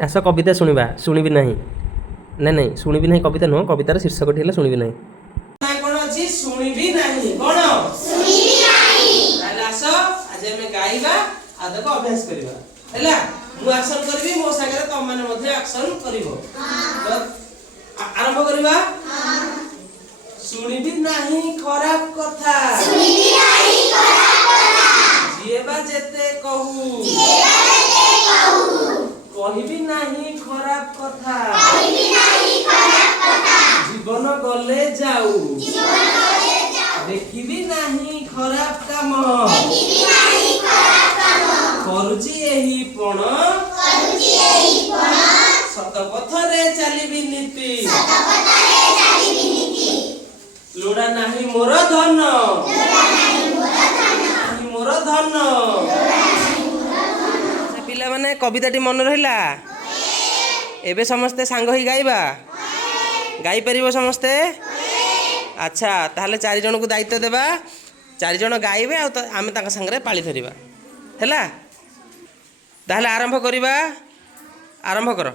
आस कविता शुणा शुणी ना नहीं नहीं शुणी ना कविता नुह कवितार शीर्षक है शुणी ना कौन अच्छी शुणी ना कौन आस आज आम गाइबा आ देखो अभ्यास करवा है मु एक्शन करी मो सागर तुम मैंने एक्शन कर आरंभ करवा शुणी नहीं खराब कथा जीवा जेते कहू कहिबी नहीं खराब कथा जीवन गले जाऊ देखिबी नहीं खराब काम करुची एही पण सत पथरे चलिबी नीति लोड़ा नहीं मोर धन मोर धन पिला माने कविताटी मन रहिला एबे समस्ते सांग ही गाइबा गाई परिबो समस्ते अच्छा ताहले 4 जन को दायित्व देबा 4 जन गाइबे आ आमे ताका संगरे पाळी धरिबा हैला ताहले आरंभ करिबा आरंभ करो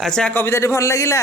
अच्छा कविताटी भल लगिला।